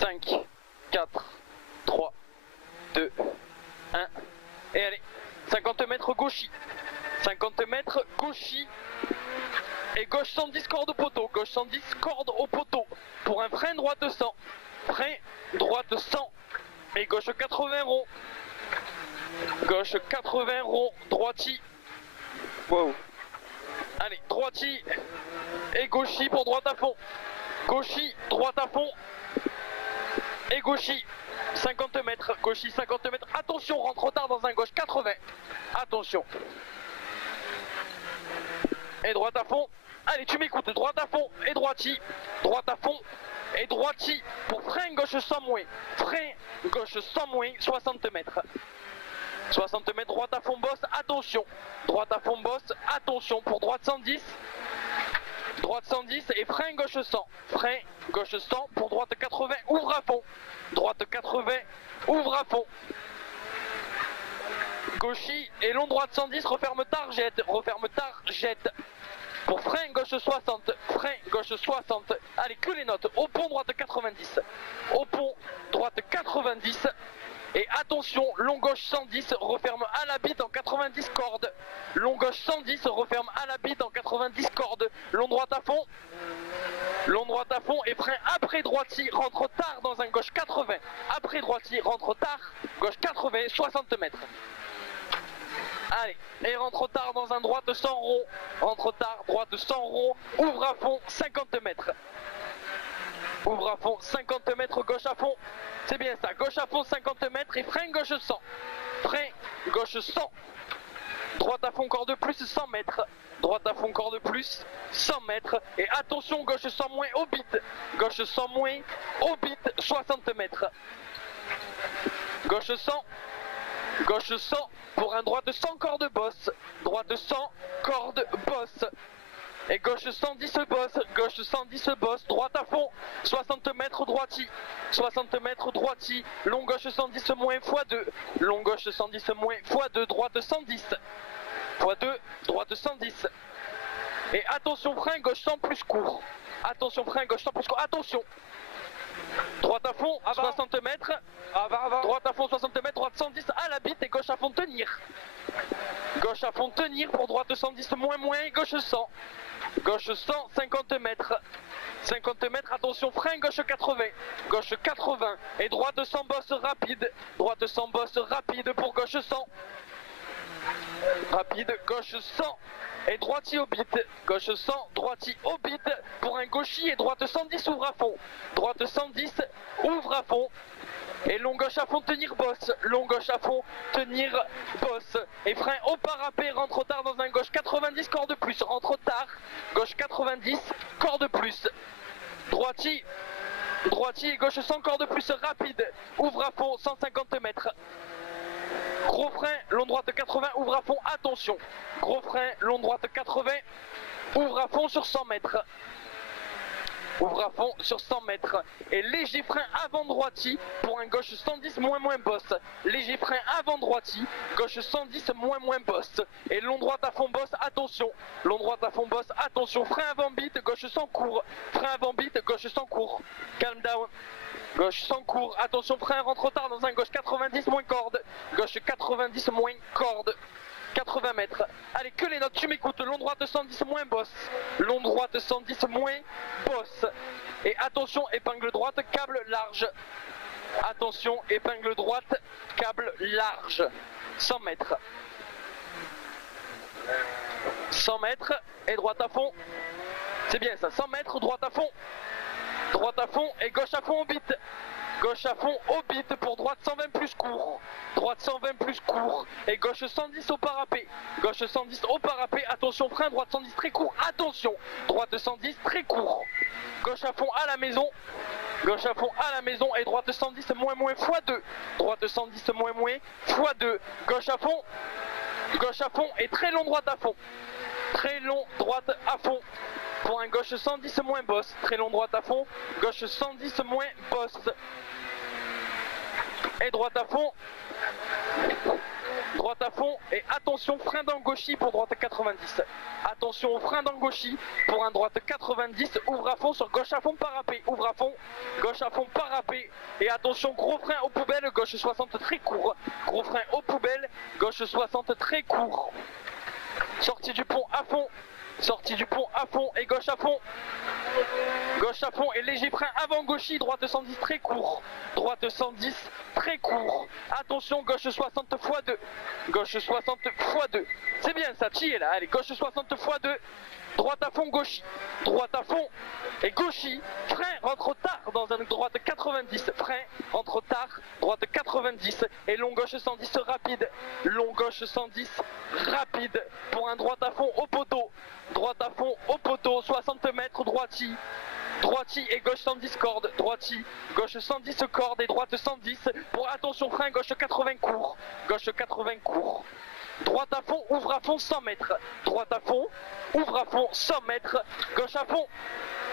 5, 4, 3, 2, 1. Et allez, 50 mètres gauchis. 50 mètres gauchis. Et gauche 110 corde au poteau. Gauche 110 corde au poteau. Pour un frein droite 100. Frein droite 100. Et gauche 80 rond. Gauche 80 rond. Droiti. Wow. Allez, droiti. Et gauchis pour droite à fond. Gauchis, droite à fond. Et gauchis. 50 mètres, gauchis 50 mètres, attention, rentre tard dans un gauche 80, attention. Et droite à fond, allez tu m'écoutes, droite à fond et droiti, droite à fond et droiti pour frein gauche 100 moins, frein gauche 100 moins, 60 mètres. 60 mètres, droite à fond bosse, attention, droite à fond bosse, attention pour droite 110. Droite 110 et frein gauche 100. Frein gauche 100 pour droite 80, ouvre à fond. Droite 80, ouvre à fond. Gauchis et long droite 110, referme tard, jette. Referme tard, jette. Pour frein gauche 60. Frein gauche 60. Allez, que les notes. Au pont droite 90. Au pont droite 90. Et attention, long gauche 110, referme à la bite en 90 cordes. Long gauche 110, referme à la bite en 90 cordes. Long droite à fond. Long droite à fond et frein après droiti, rentre tard dans un gauche 80. Après droiti, rentre tard, gauche 80, 60 mètres. Allez, et rentre tard dans un droite 100 rond. Rentre tard, droite 100 rond, ouvre à fond, 50 mètres. Ouvre à fond, 50 mètres, gauche à fond. C'est bien ça, gauche à fond 50 mètres et frein gauche 100. Frein gauche 100. Droite à fond corde plus 100 mètres. Droite à fond corde plus 100 mètres. Et attention, gauche 100 moins au bit. Gauche 100 moins au bit 60 mètres. Gauche 100. Gauche 100 pour un droite 100 corde bosse. Droite 100 corde bosse. Et gauche 110 bosse, gauche 110 bosse, droite à fond, 60 mètres droiti, 60 mètres droiti, long gauche 110 moins x2, long gauche 110 moins x2, droite 110, x2, droite 110. Et attention frein gauche 100 plus court, attention frein gauche 100 plus court, attention. Droite à fond, 60 mètres, droite à fond 60 mètres, droite 110 à la bite et gauche à fond tenir. Gauche à fond tenir pour droite 110 moins et gauche 100. Gauche 100, 50 mètres. 50 mètres, attention, frein gauche 80. Gauche 80 et droite 100 bosse rapide. Droite 100 bosse rapide pour gauche 100. Rapide, gauche 100 et droiti au bit. Gauche 100, droiti au bit pour un gauchis et droite 110 ouvre à fond. Droite 110 ouvre à fond. Et long gauche à fond, tenir bosse. Long gauche à fond, tenir bosse. Et frein au parapet, rentre tard dans un gauche 90, corde plus. Rentre tard, gauche 90, corde plus. Droiti, droiti et gauche 100, corde plus rapide. Ouvre à fond, 150 mètres. Gros frein, long droite 80, ouvre à fond, attention. Gros frein, long droite 80, ouvre à fond sur 100 mètres. Ouvre à fond sur 100 mètres. Et léger frein avant droiti pour un gauche 110 moins bosse. Léger frein avant droiti, gauche 110 moins bosse. Et long droite à fond bosse, attention. Long droite à fond bosse, attention. Frein avant bite, gauche 100 court. Frein avant bite, gauche 100 court. Calm down. Gauche 100 court, attention, frein rentre tard dans un gauche 90 moins corde. Gauche 90 moins corde. 80 mètres. Allez, que les notes, tu m'écoutes. Long droite 110 moins bosse. Long droite 110 moins bosse. Et attention, épingle droite, câble large. Attention, épingle droite, câble large. 100 mètres. 100 mètres et droite à fond. C'est bien ça, 100 mètres, droite à fond. Droite à fond et gauche à fond au bit. Gauche à fond au bit pour droite 120 plus court. Droite 120 plus court. Et gauche 110 au parapet. Gauche 110 au parapet. Attention frein, droite 110 très court. Attention. Droite 110 très court. Gauche à fond à la maison. Gauche à fond à la maison. Et droite 110 moins x2. Droite 110 moins x2. Gauche à fond. Gauche à fond et très long droite à fond. Très long droite à fond. Pour un gauche 110 moins bosse. Très long droite à fond. Gauche 110 moins bosse. Et droite à fond. droite à fond et attention frein dans gauchis pour droite 90. Attention au frein dans gauchis pour un droite 90, ouvre à fond sur gauche à fond parapet, ouvre à fond, gauche à fond parapet et attention gros frein aux poubelles, gauche 60 très court, gros frein aux poubelles, gauche 60 très court. Sortie du pont à fond, sortie du pont à fond et gauche à fond. Gauche à fond et léger frein avant gauchis, droite 110 très court, droite 110 très court, attention gauche 60 x 2, gauche 60 x 2, c'est bien ça, tu es là, allez gauche 60 x 2, droite à fond gauchis, droite à fond et gauchis, frein rentre tard dans un droite 90, frein rentre tard, droite 90 et long gauche 110 rapide, long gauche 110 rapide pour un droite à fond au poteau, droite à fond au poteau, 60 mètres droiti, droiti et gauche 110 cordes, droiti, gauche 110 cordes et droite 110 pour attention frein gauche 80 court, gauche 80 court, droite à fond, ouvre à fond 100 mètres, droite à fond, ouvre à fond 100 mètres, gauche à fond,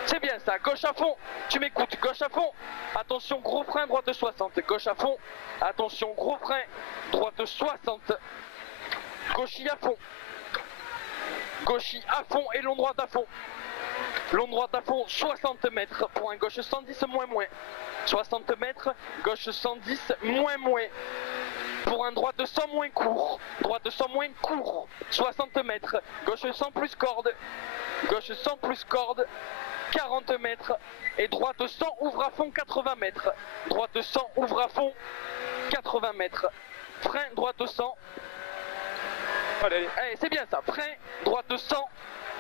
c'est bien ça, gauche à fond, tu m'écoutes, gauche à fond, attention gros frein droite 60, gauche à fond, attention gros frein, droite 60, gauchis à fond, gauchis à fond et long droite à fond. Long droite à fond 60 mètres pour un gauche 110 moins moins. 60 mètres, gauche 110 moins moins. Pour un droite 100 moins court. Droite 100 moins court. 60 mètres, gauche 100 plus corde. Gauche 100 plus corde. 40 mètres. Et droite 100 ouvre à fond 80 mètres. Droite 100 ouvre à fond 80 mètres. Frein droite 100. Allez, c'est bien ça. Frein droite 100.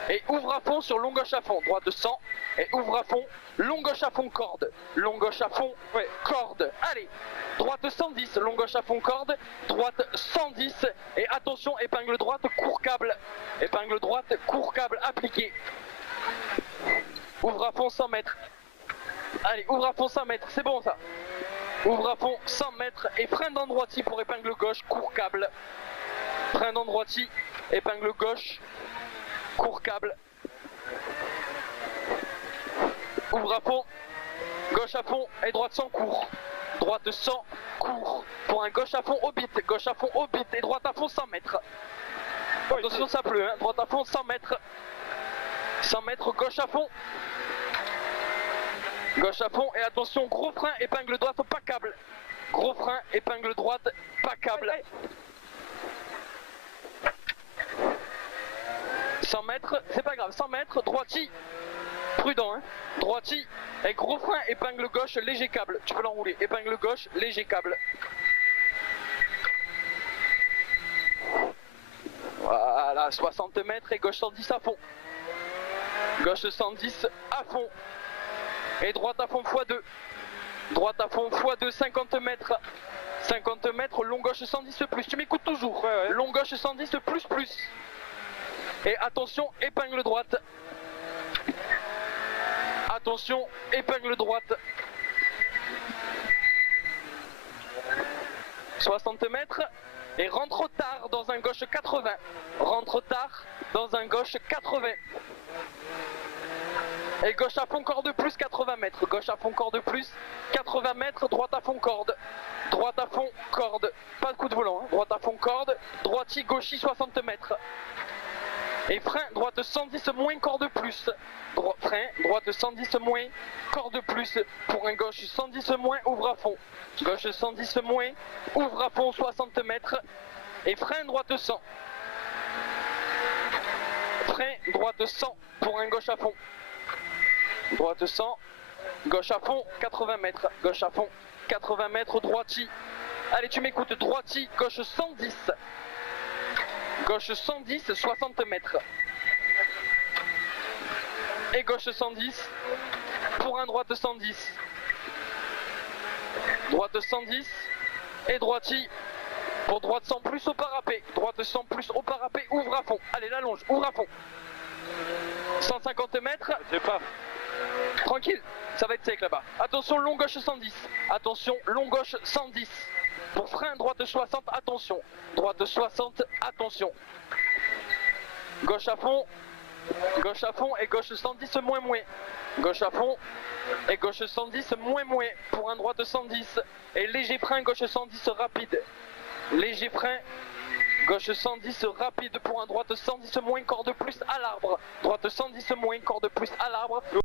Et ouvre à fond sur long gauche à fond, droite 100 et ouvre à fond, long gauche à fond corde, long gauche à fond, ouais, corde, allez, droite 110, long gauche à fond corde, droite 110 et attention épingle droite, court câble appliqué, ouvre à fond 100 mètres, allez, ouvre à fond 100 mètres, c'est bon ça, ouvre à fond 100 mètres et frein dans droiti pour épingle gauche, court câble, frein dans droiti, épingle gauche, court câble, ouvre à fond, gauche à fond et droite 100 court, droite 100 court, pour un gauche à fond au bit, gauche à fond au bit et droite à fond 100 mètres. Attention ça pleut, hein. Droite à fond 100 mètres, 100 mètres gauche à fond et attention gros frein, épingle droite pas câble, gros frein, épingle droite pas câble. 100 mètres, c'est pas grave, 100 mètres, droiti, prudent, hein, droiti, et gros frein, épingle gauche, léger câble, tu peux l'enrouler, épingle gauche, léger câble. Voilà, 60 mètres et gauche 110 à fond. Gauche 110 à fond. Et droite à fond x2. Droite à fond x2, 50 mètres. 50 mètres, long gauche 110 plus, tu m'écoutes toujours, ouais. Long gauche 110 plus. Et attention, épingle droite. Attention, épingle droite. 60 mètres. Et rentre tard dans un gauche 80. Rentre tard dans un gauche 80. Et gauche à fond corde plus 80 mètres. Gauche à fond corde plus 80 mètres. Droite à fond corde. Droite à fond corde. Pas de coup de volant. Hein. Droite à fond corde. Droiti gauchi 60 mètres. Et frein, droite 110 moins corde plus. Frein, droite 110 moins corde plus. Pour un gauche 110 moins, ouvre à fond. Gauche 110 moins, ouvre à fond 60 mètres. Et frein, droite 100. Frein, droite 100 pour un gauche à fond. Droite 100, gauche à fond, 80 mètres. Gauche à fond, 80 mètres, droiti. Allez, tu m'écoutes, droiti, gauche 110. Gauche 110, 60 mètres. Et gauche 110 pour un droite 110. Droite 110 et droiti pour droite 100 plus au parapet. Droite 100 plus au parapet, ouvre à fond. Allez, la longe, ouvre à fond. 150 mètres. C'est pas. Tranquille, ça va être sec là-bas. Attention, long gauche 110. Attention, long gauche 110. Pour frein, droite 60, attention. Droite 60, attention. Gauche à fond et gauche 110 moins moins. Gauche à fond et gauche 110 moins moins. Pour un droite 110. Et léger frein, gauche 110 rapide. Léger frein, Gauche 110 rapide pour un droite 110 moins, corde plus à l'arbre. Droite 110 moins, corde plus à l'arbre.